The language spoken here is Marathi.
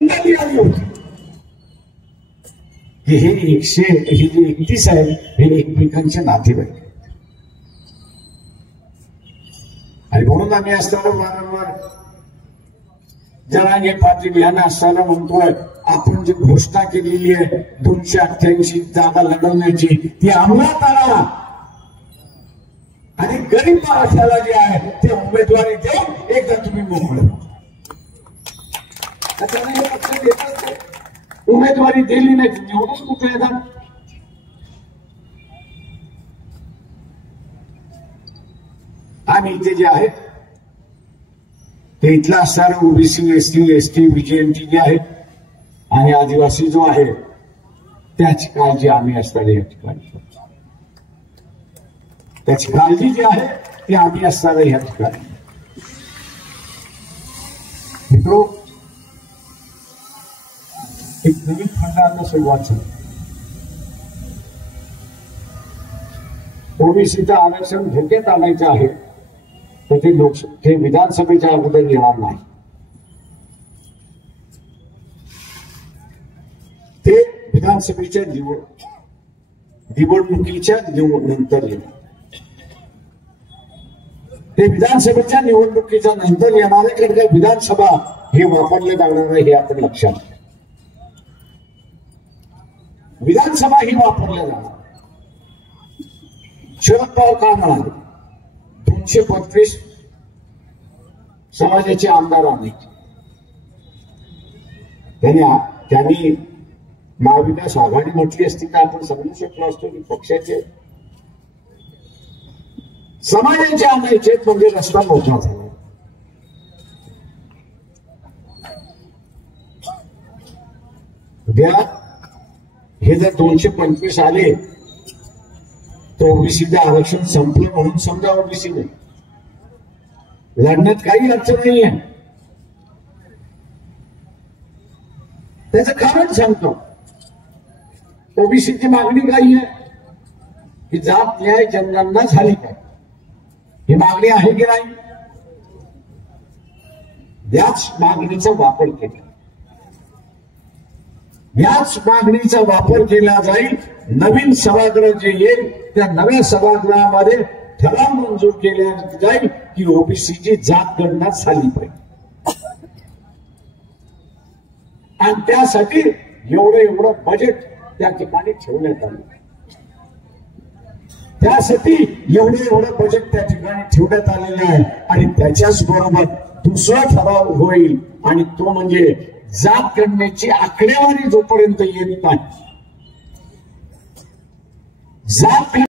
हे 131 आहेत हे एकमेकांचे नातेवाईक आणि म्हणून आम्ही असताना वारंवार जरांगे पाटील यांना असताना म्हणतोय आपण जी घोषणा केलेली आहे 288 जागा लढवण्याची ती अंमलात आणा आणि गरीब महाराष्ट्राला जे आहे ते उमेदवारी देऊन एकदा तुम्ही मोकळे उमेदवारी दिली नाही निवडून कुठे येतात आणि इथे जे आहे ते इथला असणारे ओबीसी एसटी बीजेएमटी जे आहे आणि आदिवासी जो आहे त्याची काळजी आम्ही असणारे या ठिकाणी करतो त्याची काळजी जी आहे ती आम्ही असणारे या ठिकाणी मित्रो एक नवीन फंडाचा सुरुवात झाली ओबीसीचं आरक्षण धोक्यात आणायचं आहे तर ते विधानसभेच्या अगोदर येणार नाही ते विधानसभेच्या निवडणुकीच्या नंतर येणार ते विधानसभेच्या निवडणुकीच्या नंतर येणारे कारण विधानसभा हे वापरले जाणार आहे हे आपण लक्षात घ्या विधानसभा ही वापरल्या जाणार शरद पवार काय म्हणाले 235 समाजाचे आमदार आणायचे त्यांनी महाविकास आघाडी म्हटली असती तर आपण समजू शकलो असतो की पक्षाचे समाजाचे आणायचे म्हणजे रस्ता मोठा झाला उद्या हे जर 225 आले तर ओबीसीचं आरक्षण संपलं म्हणून समजा ओबीसी नाही लढण्यात काही अर्थ नाहीये त्याचं कारण सांगतो ओबीसीची मागणी काही आहे की जात न्याय जनगणना झाली काय ही मागणी आहे की नाही याच मागणीचा वापर केला याच मागणीचा वापर केला जाईल नवीन सभागृह जे येईल त्या नव्या सभागृहामध्ये ठराव मंजूर केला जाईल की ओबीसीची जात गणना झाली पाहिजे आणि त्यासाठी एवढं बजेट त्या ठिकाणी ठेवण्यात आलं त्यासाठी एवढं बजेट त्या ठिकाणी ठेवण्यात आलेलं आहे आणि त्याच्याच बरोबर दुसरा ठराव होईल आणि तो म्हणजे जात गणनेची आकडेवारी जोपर्यंत येत नाही जात